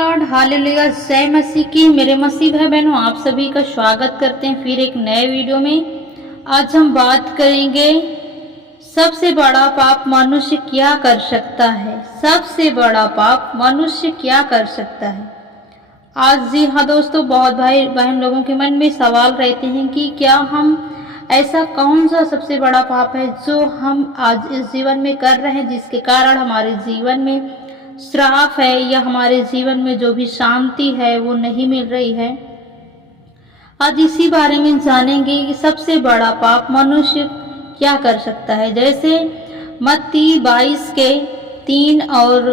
Lord, hallelujah, जय मसीह की। मेरे मसीह भाई बहनों, आप सभी का स्वागत करते हैं फिर एक नए वीडियो में। आज हम बात करेंगे सबसे बड़ा पाप मनुष्य क्या कर सकता है। सबसे बड़ा पाप मनुष्य क्या कर सकता है। आज जी हाँ दोस्तों, बहुत भाई बहन लोगों के मन में सवाल रहते हैं कि क्या हम ऐसा कौन सा सबसे बड़ा पाप है जो हम आज इस जीवन में कर रहे हैं, जिसके कारण हमारे जीवन में श्राप है या हमारे जीवन में जो भी शांति है वो नहीं मिल रही है। आज इसी बारे में जानेंगे कि सबसे बड़ा पाप मनुष्य क्या कर सकता है। जैसे मत्ती 22 के 3 और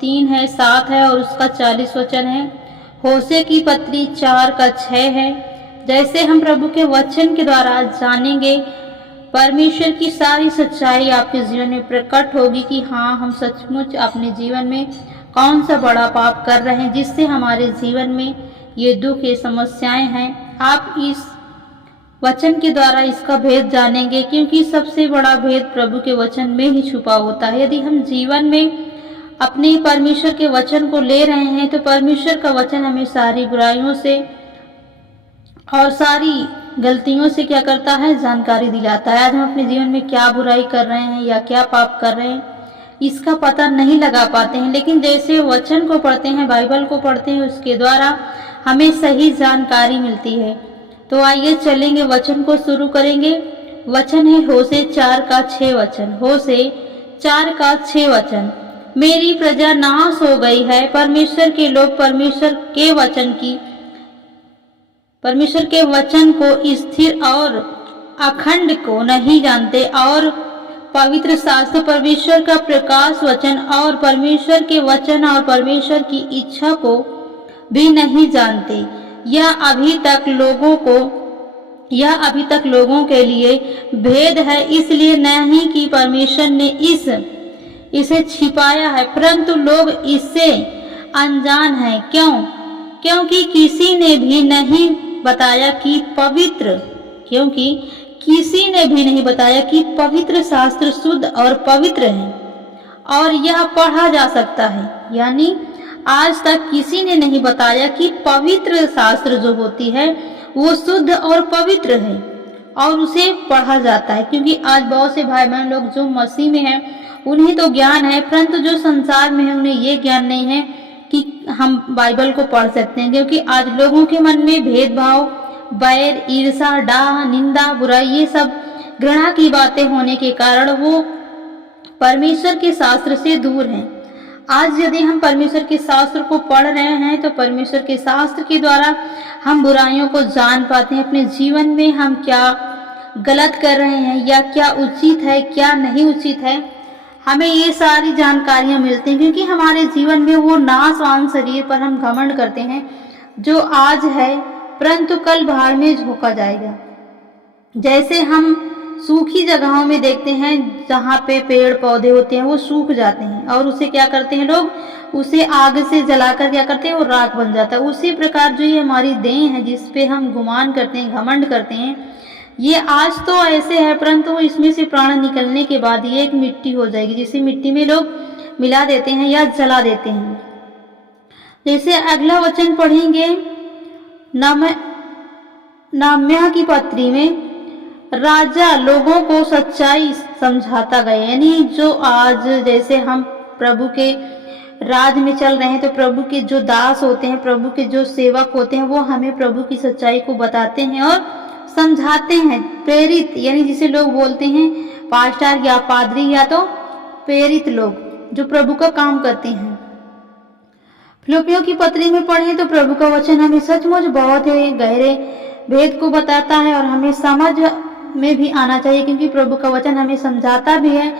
3 है, 7 है और उसका 40 वचन है। होशे की पत्री 4 का 6 है। जैसे हम प्रभु के वचन के द्वारा जानेंगे, परमेश्वर की सारी सच्चाई आपके जीवन में प्रकट होगी कि हाँ, हम सचमुच अपने जीवन में कौन सा बड़ा पाप कर रहे हैं जिससे हमारे जीवन में ये दुख, ये समस्याएं हैं। आप इस वचन के द्वारा इसका भेद जानेंगे, क्योंकि सबसे बड़ा भेद प्रभु के वचन में ही छुपा होता है। यदि हम जीवन में अपने परमेश्वर के वचन को ले रहे हैं तो परमेश्वर का वचन हमें सारी बुराइयों से और सारी गलतियों से क्या करता है, जानकारी दिलाता है। आज हम अपने जीवन में क्या बुराई कर रहे हैं या क्या पाप कर रहे हैं, इसका पता नहीं लगा पाते हैं। लेकिन जैसे वचन को पढ़ते हैं, बाइबल को पढ़ते हैं, उसके द्वारा हमें सही जानकारी मिलती है। तो आइए चलेंगे, वचन को शुरू करेंगे। वचन है होशे 4 का 6 वचन। होशे 4 का 6 वचन। मेरी प्रजा नाश हो गई है, परमेश्वर के लोग परमेश्वर के वचन को स्थिर और अखंड को नहीं जानते, और पवित्र शास्त्र, परमेश्वर का प्रकाश वचन और परमेश्वर के वचन और परमेश्वर की इच्छा को भी नहीं जानते। यह अभी तक लोगों के लिए भेद है, इसलिए नहीं कि परमेश्वर ने इसे छिपाया है, परंतु लोग इससे अनजान हैं। क्योंकि किसी ने भी नहीं बताया कि पवित्र शास्त्र शुद्ध और पवित्र है और यह पढ़ा जा सकता है। यानी आज तक किसी ने नहीं बताया कि पवित्र शास्त्र जो होती है वो शुद्ध और पवित्र है और उसे पढ़ा जाता है। क्योंकि आज बहुत से भाई बहन लोग जो मसीह में हैं उन्हें तो ज्ञान है, परंतु जो संसार में है उन्हें ये ज्ञान नहीं है कि हम बाइबल को पढ़ सकते हैं। क्योंकि आज लोगों के मन में भेदभाव, बैर, ईर्षा, डाह, निंदा, बुराई, ये सब घृणा की बातें होने के कारण वो परमेश्वर के शास्त्र से दूर हैं। आज यदि हम परमेश्वर के शास्त्र को पढ़ रहे हैं तो परमेश्वर के शास्त्र के द्वारा हम बुराइयों को जान पाते हैं। अपने जीवन में हम क्या गलत कर रहे हैं या क्या उचित है, क्या नहीं उचित है, हमें ये सारी जानकारियां मिलती हैं। क्योंकि हमारे जीवन में वो नाशवान शरीर पर हम घमंड करते हैं जो आज है, परंतु कल भाड़ में झोंका जाएगा। जैसे हम सूखी जगहों में देखते हैं जहाँ पे पेड़ पौधे होते हैं वो सूख जाते हैं और उसे क्या करते हैं लोग, उसे आग से जलाकर क्या करते हैं, वो राख बन जाता है। उसी प्रकार जो ये हमारी देह है जिस पे हम गुमान करते हैं, घमंड करते हैं, ये आज तो ऐसे है, परंतु इसमें से प्राण निकलने के बाद ये एक मिट्टी हो जाएगी, जिसे मिट्टी में लोग मिला देते हैं या जला देते हैं। जैसे अगला वचन पढ़ेंगे, नाम्या की पत्री में राजा लोगों को सच्चाई समझाता गया। यानी जो आज जैसे हम प्रभु के राज में चल रहे हैं तो प्रभु के जो दास होते हैं, प्रभु के जो सेवक होते हैं, वो हमें प्रभु की सच्चाई को बताते हैं और समझाते हैं। प्रेरित, यानी जिसे लोग बोलते हैं पास्टर या पादरी या तो प्रेरित लोग जो प्रभु का काम करते हैं। फिलिप्पियों की पत्री में पढ़ें तो प्रभु का वचन हमें सचमुच बहुत ही गहरे भेद को बताता है और हमें समझ में भी आना चाहिए। क्योंकि प्रभु का वचन हमें समझाता भी है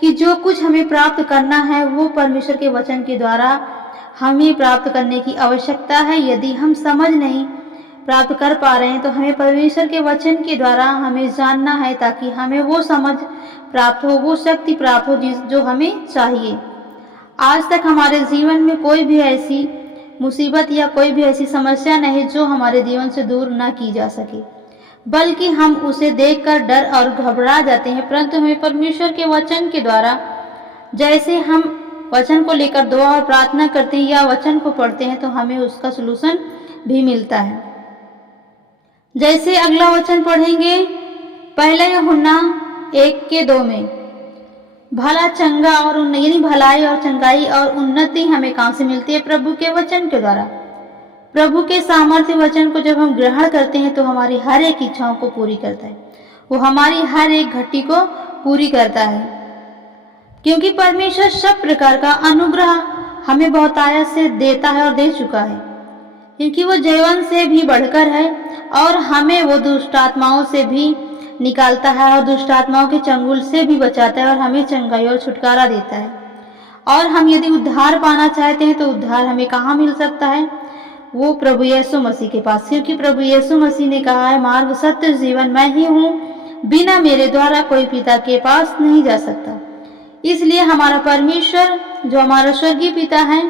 कि जो कुछ हमें प्राप्त करना है वो परमेश्वर के वचन के द्वारा हमें प्राप्त करने की आवश्यकता है। यदि हम समझ नहीं प्राप्त कर पा रहे हैं तो हमें परमेश्वर के वचन के द्वारा हमें जानना है, ताकि हमें वो समझ प्राप्त हो, वो शक्ति प्राप्त हो जो हमें चाहिए। आज तक हमारे जीवन में कोई भी ऐसी मुसीबत या कोई भी ऐसी समस्या नहीं जो हमारे जीवन से दूर ना की जा सके, बल्कि हम उसे देखकर डर और घबरा जाते हैं। परंतु हमें परमेश्वर के वचन के द्वारा जैसे हम वचन को लेकर दुआ और प्रार्थना करते हैं या वचन को पढ़ते हैं तो हमें उसका सलूशन भी मिलता है। जैसे अगला वचन पढ़ेंगे, पहला यूहन्ना 1:2 में, भला चंगा और यानी भलाई और चंगाई और उन्नति हमें कहाँ से मिलती है? प्रभु के वचन के द्वारा। प्रभु के सामर्थ्य वचन को जब हम ग्रहण करते हैं तो हमारी हर एक इच्छाओं को पूरी करता है, वो हमारी हर एक घटी को पूरी करता है, क्योंकि परमेश्वर सब प्रकार का अनुग्रह हमें बहुतायत से देता है और दे चुका है, क्योंकि वो जीवन से भी बढ़कर है और हमें वो दुष्ट आत्माओं से भी निकालता है और दुष्ट आत्माओं के चंगुल से भी बचाता है और हमें चंगाई और छुटकारा देता है। और हम यदि उद्धार पाना चाहते हैं तो उद्धार हमें कहाँ मिल सकता है? वो प्रभु यीशु मसीह के पास, क्योंकि प्रभु यीशु मसीह ने कहा है, मार्ग सत्य जीवन मैं ही हूँ, बिना मेरे द्वारा कोई पिता के पास नहीं जा सकता। इसलिए हमारा परमेश्वर जो हमारा स्वर्गीय पिता है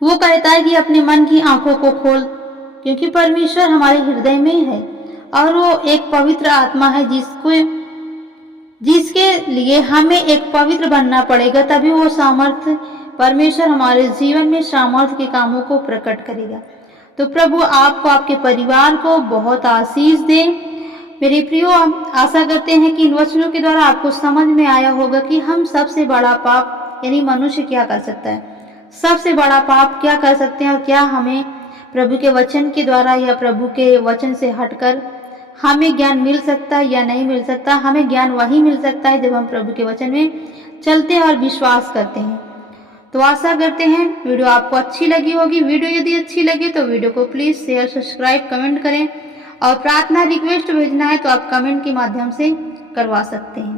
वो कहता है कि अपने मन की आंखों को खोल, क्योंकि परमेश्वर हमारे हृदय में है और वो एक पवित्र आत्मा है जिसके लिए हमें एक पवित्र बनना पड़ेगा, तभी वो सामर्थ्य परमेश्वर हमारे जीवन में सामर्थ्य के कामों को प्रकट करेगा। तो प्रभु आपको, आपके परिवार को बहुत आशीष दे। मेरे प्रियो, हम आशा करते हैं कि इन वचनों के द्वारा आपको समझ में आया होगा कि हम सबसे बड़ा पाप यानी मनुष्य क्या कर सकता है, सबसे बड़ा पाप क्या कर सकते हैं और क्या हमें प्रभु के वचन के द्वारा या प्रभु के वचन से हटकर हमें ज्ञान मिल सकता है या नहीं मिल सकता। हमें ज्ञान वही मिल सकता है जब हम प्रभु के वचन में चलते हैं और विश्वास करते हैं। तो आशा करते हैं वीडियो आपको अच्छी लगी होगी। वीडियो यदि अच्छी लगे तो वीडियो को प्लीज़ शेयर, सब्सक्राइब, कमेंट करें और प्रार्थना रिक्वेस्ट भेजना है तो आप कमेंट के माध्यम से करवा सकते हैं।